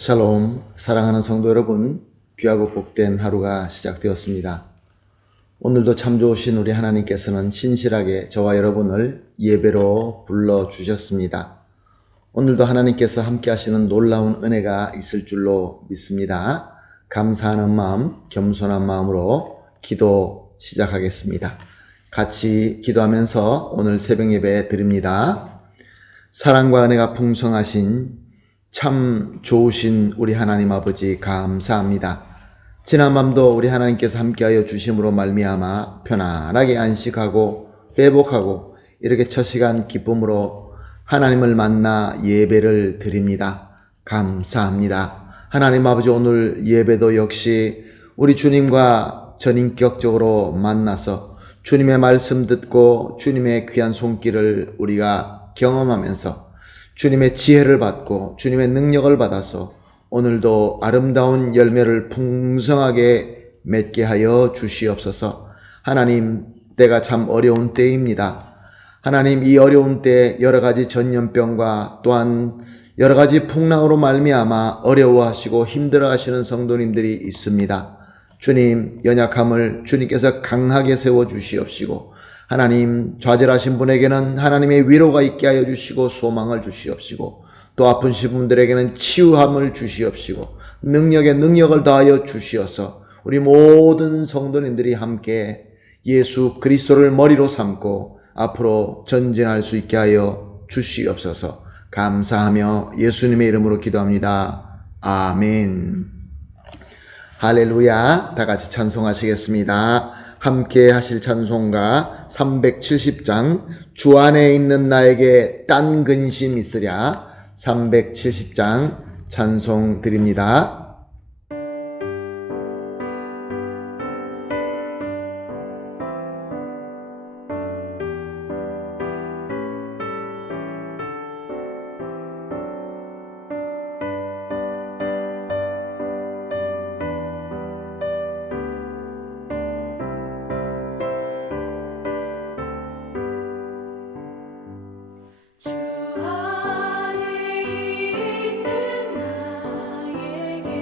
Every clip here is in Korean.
샬롬, 사랑하는 성도 여러분, 귀하고 복된 하루가 시작되었습니다. 오늘도 참 좋으신 우리 하나님께서는 신실하게 저와 여러분을 예배로 불러주셨습니다. 오늘도 하나님께서 함께 하시는 놀라운 은혜가 있을 줄로 믿습니다. 감사하는 마음, 겸손한 마음으로 기도 시작하겠습니다. 같이 기도하면서 오늘 새벽 예배 드립니다. 사랑과 은혜가 풍성하신 참 좋으신 우리 하나님 아버지 감사합니다. 지난 밤도 우리 하나님께서 함께하여 주심으로 말미암아 편안하게 안식하고 회복하고 이렇게 첫 시간 기쁨으로 하나님을 만나 예배를 드립니다. 감사합니다. 하나님 아버지, 오늘 예배도 역시 우리 주님과 전인격적으로 만나서 주님의 말씀 듣고 주님의 귀한 손길을 우리가 경험하면서 주님의 지혜를 받고 주님의 능력을 받아서 오늘도 아름다운 열매를 풍성하게 맺게 하여 주시옵소서. 하나님, 때가 참 어려운 때입니다. 하나님, 이 어려운 때 여러 가지 전염병과 또한 여러 가지 풍랑으로 말미암아 어려워하시고 힘들어하시는 성도님들이 있습니다. 주님, 연약함을 주님께서 강하게 세워주시옵시고 하나님, 좌절하신 분에게는 하나님의 위로가 있게 하여 주시고 소망을 주시옵시고 또 아프신 분들에게는 치유함을 주시옵시고 능력에 능력을 더하여 주시어서 우리 모든 성도님들이 함께 예수 그리스도를 머리로 삼고 앞으로 전진할 수 있게 하여 주시옵소서. 감사하며 예수님의 이름으로 기도합니다. 아멘. 할렐루야. 다 같이 찬송하시겠습니다. 함께 하실 찬송가 370장 주 안에 있는 나에게 딴 근심 있으랴. 370장 찬송 드립니다. 주 안에 있는 나에게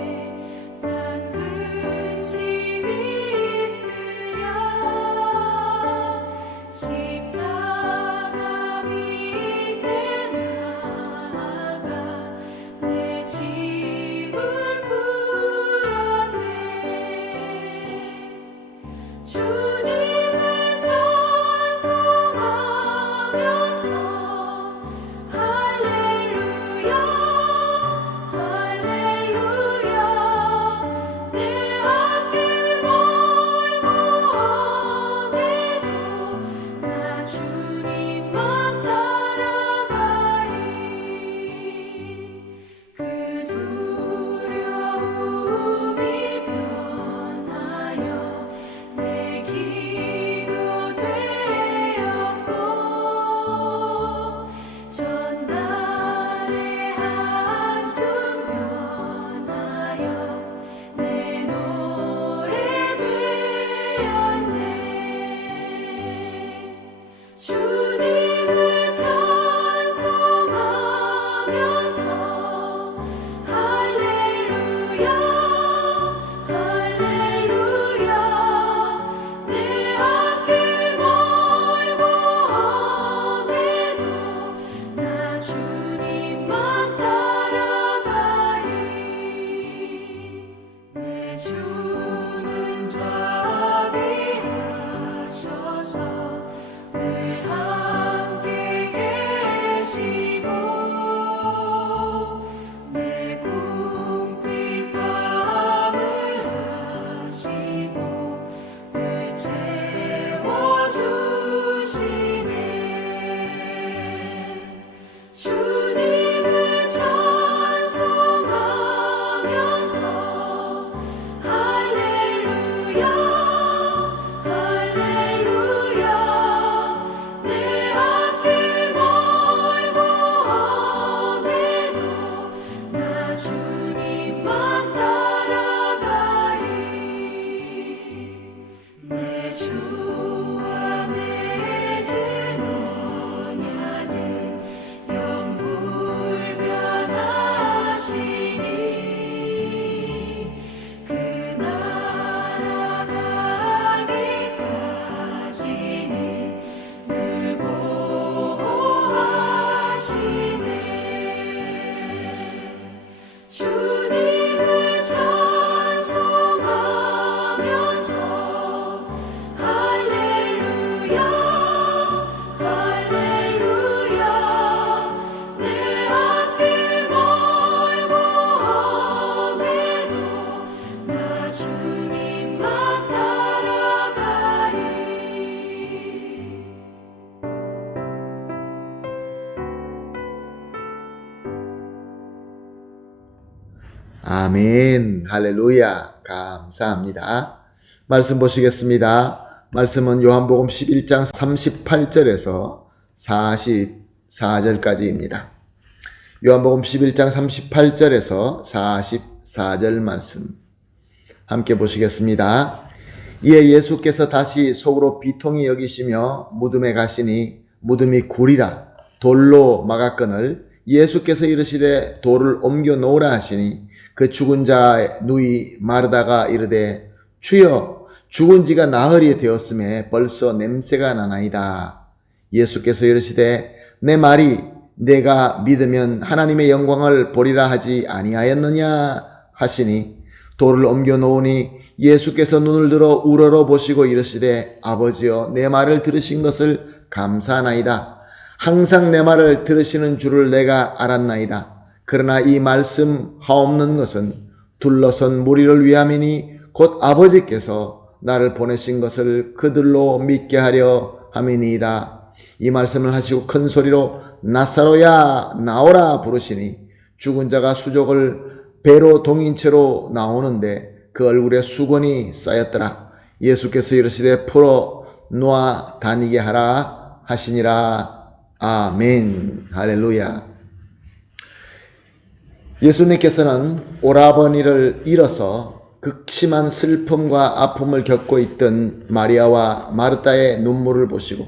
아멘. 할렐루야. 감사합니다. 말씀 보시겠습니다. 말씀은 요한복음 11장 38절에서 44절까지입니다. 요한복음 11장 38절에서 44절 말씀 함께 보시겠습니다. 이에 예수께서 다시 속으로 비통히 여기시며 무덤에 가시니 무덤이 굴이라 돌로 막았거늘 예수께서 이르시되 돌을 옮겨 놓으라 하시니 그 죽은 자의 누이 마르다가 이르되 주여 죽은 지가 나흘이 되었음에 벌써 냄새가 나나이다. 예수께서 이르시되 내 말이 내가 믿으면 하나님의 영광을 보리라 하지 아니하였느냐 하시니 돌을 옮겨 놓으니 예수께서 눈을 들어 우러러 보시고 이르시되 아버지여 내 말을 들으신 것을 감사하나이다. 항상 내 말을 들으시는 줄을 내가 알았나이다. 그러나 이 말씀 하옵는 것은 둘러선 무리를 위함이니 곧 아버지께서 나를 보내신 것을 그들로 믿게 하려 함이니이다. 이 말씀을 하시고 큰 소리로 나사로야 나오라 부르시니 죽은 자가 수족을 배로 동인 채로 나오는데 그 얼굴에 수건이 쌓였더라. 예수께서 이르시되 풀어 놓아 다니게 하라 하시니라. 아멘. 할렐루야. 예수님께서는 오라버니를 잃어서 극심한 슬픔과 아픔을 겪고 있던 마리아와 마르다의 눈물을 보시고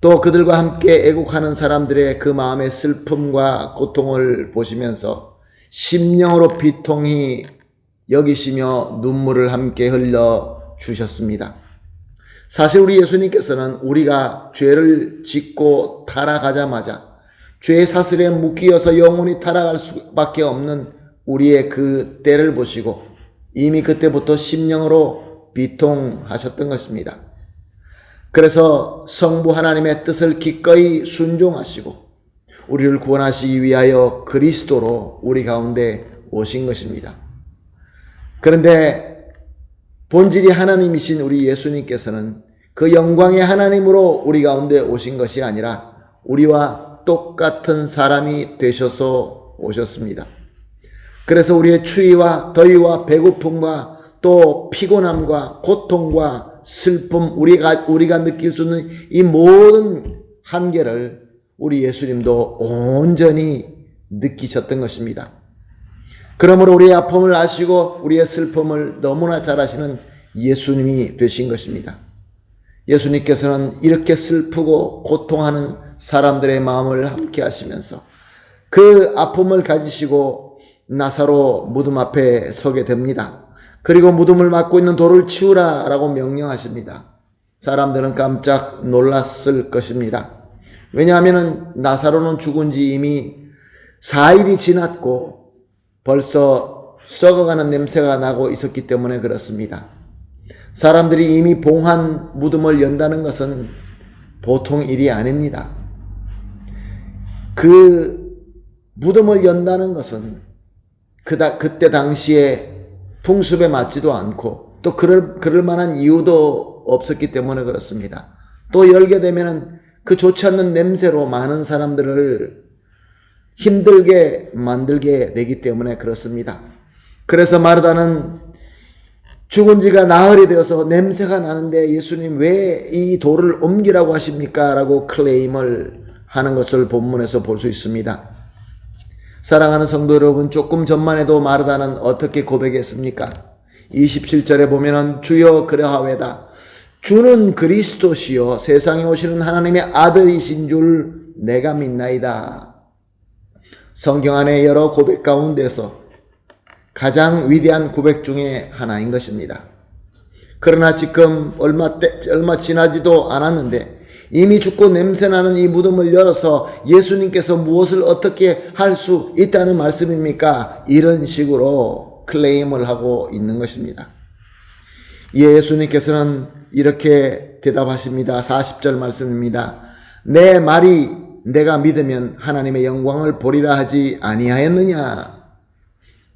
또 그들과 함께 애국하는 사람들의 그 마음의 슬픔과 고통을 보시면서 심령으로 비통히 여기시며 눈물을 함께 흘려 주셨습니다. 사실 우리 예수님께서는 우리가 죄를 짓고 타락하자마자 죄의 사슬에 묶이어서 영원히 타락할 수밖에 없는 우리의 그 때를 보시고 이미 그때부터 심령으로 비통하셨던 것입니다. 그래서 성부 하나님의 뜻을 기꺼이 순종하시고 우리를 구원하시기 위하여 그리스도로 우리 가운데 오신 것입니다. 그런데 본질이 하나님이신 우리 예수님께서는 그 영광의 하나님으로 우리 가운데 오신 것이 아니라 우리와 똑같은 사람이 되셔서 오셨습니다. 그래서 우리의 추위와 더위와 배고픔과 또 피곤함과 고통과 슬픔, 우리가 느낄 수 있는 이 모든 한계를 우리 예수님도 온전히 느끼셨던 것입니다. 그러므로 우리의 아픔을 아시고 우리의 슬픔을 너무나 잘 아시는 예수님이 되신 것입니다. 예수님께서는 이렇게 슬프고 고통하는 사람들의 마음을 함께 하시면서 그 아픔을 가지시고 나사로 무덤 앞에 서게 됩니다. 그리고 무덤을 막고 있는 돌을 치우라 라고 명령하십니다. 사람들은 깜짝 놀랐을 것입니다. 왜냐하면 나사로는 죽은 지 이미 4일이 지났고 벌써 썩어가는 냄새가 나고 있었기 때문에 그렇습니다. 사람들이 이미 봉한 무덤을 연다는 것은 보통 일이 아닙니다. 그 무덤을 연다는 것은 그때 당시에 풍습에 맞지도 않고 또 그럴 만한 이유도 없었기 때문에 그렇습니다. 또 열게 되면 그 좋지 않는 냄새로 많은 사람들을 힘들게 만들게 되기 때문에 그렇습니다. 그래서 마르다는 죽은 지가 나흘이 되어서 냄새가 나는데 예수님 왜 이 돌을 옮기라고 하십니까? 라고 클레임을 하는 것을 본문에서 볼 수 있습니다. 사랑하는 성도 여러분, 조금 전만 해도 마르다는 어떻게 고백했습니까? 27절에 보면은 주여 그러하외다. 주는 그리스도시요 세상에 오시는 하나님의 아들이신 줄 내가 믿나이다. 성경 안에 여러 고백 가운데서 가장 위대한 고백 중에 하나인 것입니다. 그러나 지금 얼마 지나지도 않았는데 이미 죽고 냄새나는 이 무덤을 열어서 예수님께서 무엇을 어떻게 할 수 있다는 말씀입니까? 이런 식으로 클레임을 하고 있는 것입니다. 이에 예수님께서는 이렇게 대답하십니다. 40절 말씀입니다. 내 말이 내가 믿으면 하나님의 영광을 보리라 하지 아니하였느냐?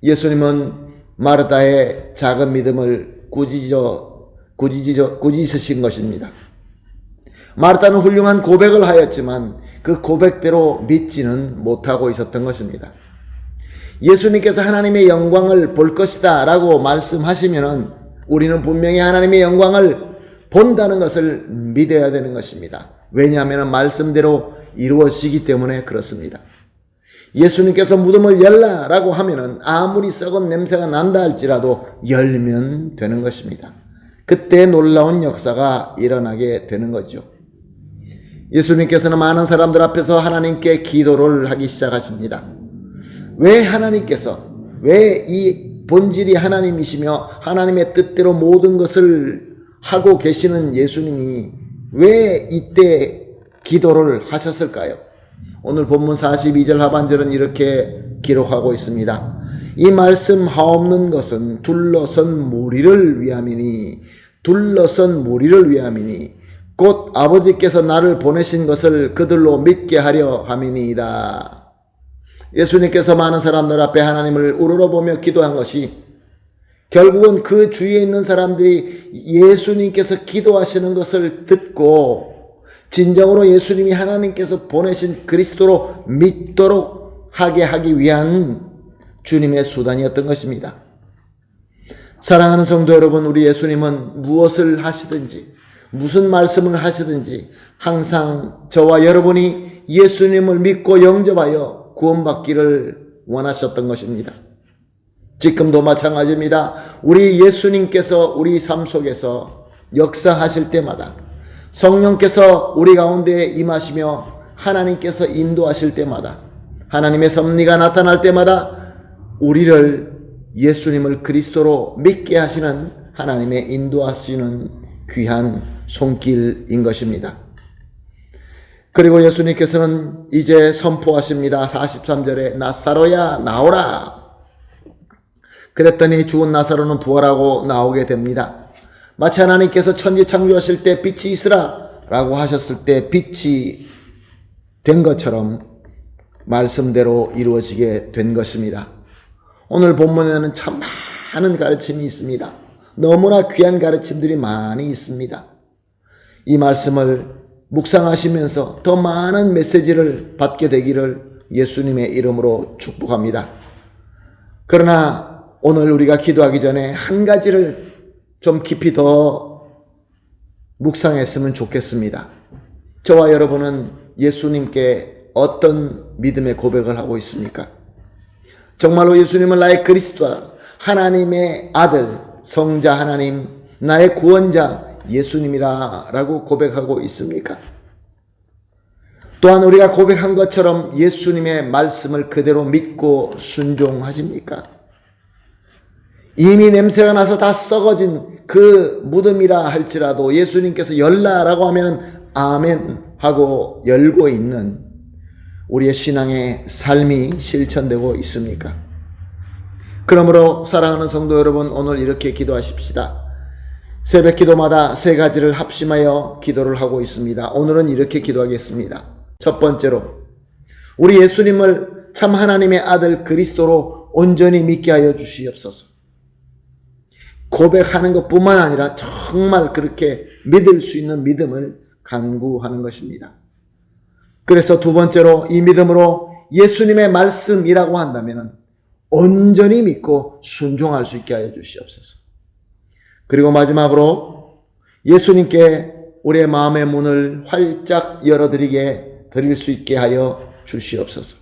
예수님은 마르다의 작은 믿음을 꾸짖으신 것입니다. 마르다는 훌륭한 고백을 하였지만 그 고백대로 믿지는 못하고 있었던 것입니다. 예수님께서 하나님의 영광을 볼 것이다 라고 말씀하시면 우리는 분명히 하나님의 영광을 본다는 것을 믿어야 되는 것입니다. 왜냐하면 말씀대로 이루어지기 때문에 그렇습니다. 예수님께서 무덤을 열라 라고 하면 아무리 썩은 냄새가 난다 할지라도 열면 되는 것입니다. 그때 놀라운 역사가 일어나게 되는 거죠. 예수님께서는 많은 사람들 앞에서 하나님께 기도를 하기 시작하십니다. 왜 하나님께서, 왜 이 본질이 하나님이시며 하나님의 뜻대로 모든 것을 하고 계시는 예수님이 왜 이때 기도를 하셨을까요? 오늘 본문 42절 하반절은 이렇게 기록하고 있습니다. 이 말씀 하옵는 것은 둘러선 무리를 위함이니 곧 아버지께서 나를 보내신 것을 그들로 믿게 하려 함이니이다. 예수님께서 많은 사람들 앞에 하나님을 우러러보며 기도한 것이 결국은 그 주위에 있는 사람들이 예수님께서 기도하시는 것을 듣고 진정으로 예수님이 하나님께서 보내신 그리스도로 믿도록 하기 위한 주님의 수단이었던 것입니다. 사랑하는 성도 여러분, 우리 예수님은 무엇을 하시든지 무슨 말씀을 하시든지 항상 저와 여러분이 예수님을 믿고 영접하여 구원받기를 원하셨던 것입니다. 지금도 마찬가지입니다. 우리 예수님께서 우리 삶 속에서 역사하실 때마다 성령께서 우리 가운데 임하시며 하나님께서 인도하실 때마다 하나님의 섭리가 나타날 때마다 우리를 예수님을 그리스도로 믿게 하시는 하나님의 인도하시는 귀한 손길인 것입니다. 그리고 예수님께서는 이제 선포하십니다. 43절에 나사로야 나오라. 그랬더니 죽은 나사로는 부활하고 나오게 됩니다. 마치 하나님께서 천지 창조하실 때 빛이 있으라 라고 하셨을 때 빛이 된 것처럼 말씀대로 이루어지게 된 것입니다. 오늘 본문에는 참 많은 가르침이 있습니다. 너무나 귀한 가르침들이 많이 있습니다. 이 말씀을 묵상하시면서 더 많은 메시지를 받게 되기를 예수님의 이름으로 축복합니다. 그러나 오늘 우리가 기도하기 전에 한 가지를 좀 깊이 더 묵상했으면 좋겠습니다. 저와 여러분은 예수님께 어떤 믿음의 고백을 하고 있습니까? 정말로 예수님은 나의 그리스도다, 하나님의 아들, 성자 하나님, 나의 구원자 예수님이라 라고 고백하고 있습니까? 또한 우리가 고백한 것처럼 예수님의 말씀을 그대로 믿고 순종하십니까? 이미 냄새가 나서 다 썩어진 그 무덤이라 할지라도 예수님께서 열라라고 하면 아멘 하고 열고 있는 우리의 신앙의 삶이 실천되고 있습니까? 그러므로 사랑하는 성도 여러분, 오늘 이렇게 기도하십시다. 새벽 기도마다 세 가지를 합심하여 기도를 하고 있습니다. 오늘은 이렇게 기도하겠습니다. 첫 번째로, 우리 예수님을 참 하나님의 아들 그리스도로 온전히 믿게 하여 주시옵소서. 고백하는 것뿐만 아니라 정말 그렇게 믿을 수 있는 믿음을 간구하는 것입니다. 그래서 두 번째로, 이 믿음으로 예수님의 말씀이라고 한다면 온전히 믿고 순종할 수 있게 하여 주시옵소서. 그리고 마지막으로 예수님께 우리의 마음의 문을 활짝 드릴 수 있게 하여 주시옵소서.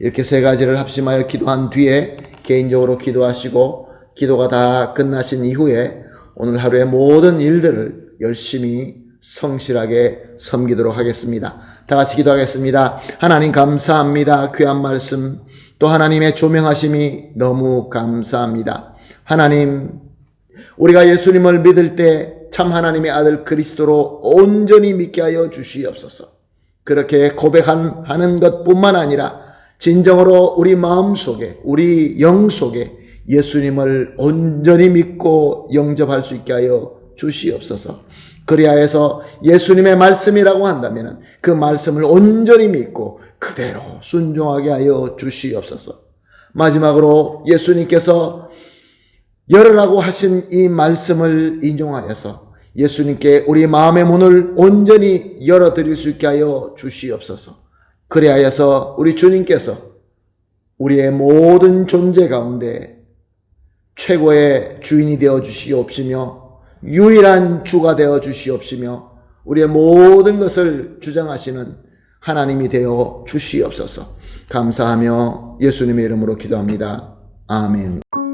이렇게 세 가지를 합심하여 기도한 뒤에 개인적으로 기도하시고 기도가 다 끝나신 이후에 오늘 하루의 모든 일들을 열심히 성실하게 섬기도록 하겠습니다. 다 같이 기도하겠습니다. 하나님 감사합니다. 귀한 말씀, 또 하나님의 조명하심이 너무 감사합니다. 하나님, 우리가 예수님을 믿을 때 참 하나님의 아들 그리스도로 온전히 믿게 하여 주시옵소서. 그렇게 고백하는 것뿐만 아니라 진정으로 우리 마음속에, 우리 영 속에 예수님을 온전히 믿고 영접할 수 있게 하여 주시옵소서. 그리하여서 예수님의 말씀이라고 한다면 그 말씀을 온전히 믿고 그대로 순종하게 하여 주시옵소서. 마지막으로 예수님께서 열으라고 하신 이 말씀을 인용하여서 예수님께 우리 마음의 문을 온전히 열어드릴 수 있게 하여 주시옵소서. 그리하여서 우리 주님께서 우리의 모든 존재 가운데 최고의 주인이 되어 주시옵시며 유일한 주가 되어 주시옵시며 우리의 모든 것을 주장하시는 하나님이 되어 주시옵소서. 감사하며 예수님의 이름으로 기도합니다. 아멘.